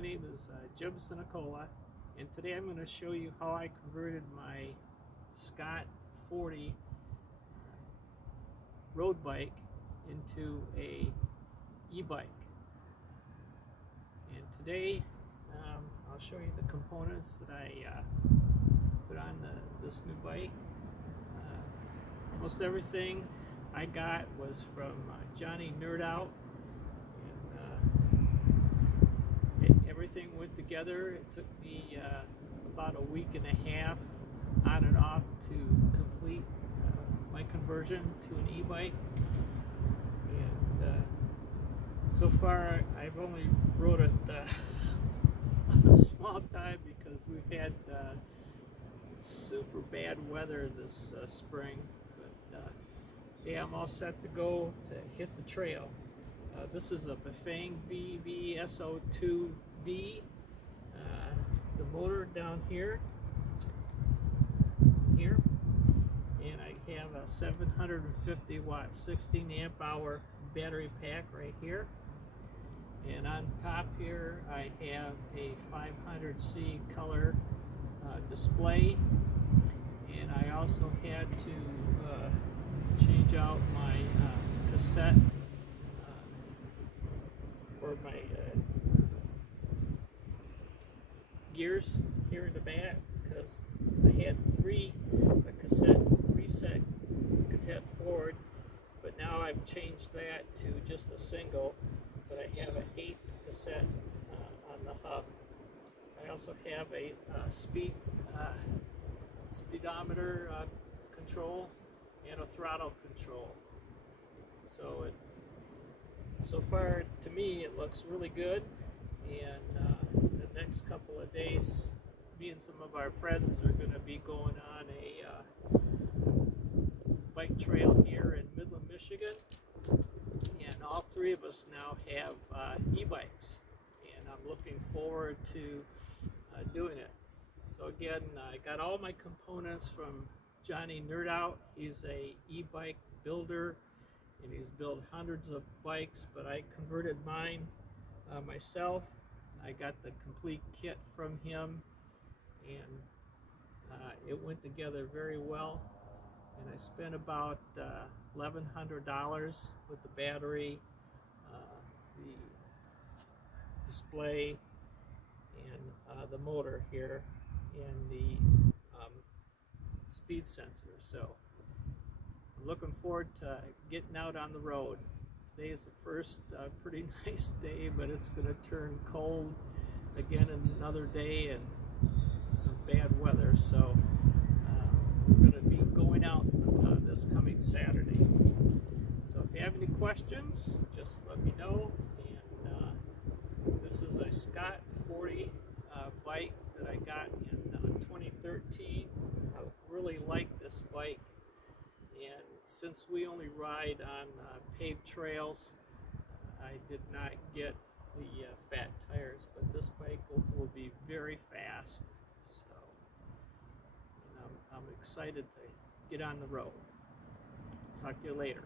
My name is Jim Sinicola, and today I'm going to show you how I converted my Scott 40 road bike into a e-bike. And today I'll show you the components that I put on this new bike. Almost everything I got was from Johnny Nerd Out. Everything went together. It took me about a week and a half on and off to complete my conversion to an e-bike. And so far I've only rode it a small time because we've had super bad weather this spring. But yeah, I'm all set to go to hit the trail. This is a Bafang BVSO2V. The motor down here, and I have a 750 watt 16 amp hour battery pack right here, and on top here I have a 500C color display, and I also had to change out my cassette for my gears here in the back, because I had three set cassette forward, but now I've changed that to just a single, but I have an 8 cassette on the hub. I also have a speedometer control and a throttle control. So far to me it looks really good, and the next couple of days me and some of our friends are going to be going on a bike trail here in Midland, Michigan, and all three of us now have e-bikes, and I'm looking forward to doing it. So again, I got all my components from Johnny Nerd Out. He's a e-bike builder, and he's built hundreds of bikes, but I converted mine myself. I got the complete kit from him, and it went together very well, and I spent about $1,100 with the battery, the display, and the motor here, and the speed sensor. So I'm looking forward to getting out on the road. Today is the first pretty nice day, but it's going to turn cold again in another day and some bad weather. So we're going to be going out this coming Saturday. So if you have any questions, just let me know. And this is a Scott 40 bike that I got in 2013. I really like this bike. And since we only ride on paved trails, I did not get the fat tires, but this bike will be very fast. So I'm excited to get on the road. Talk to you later.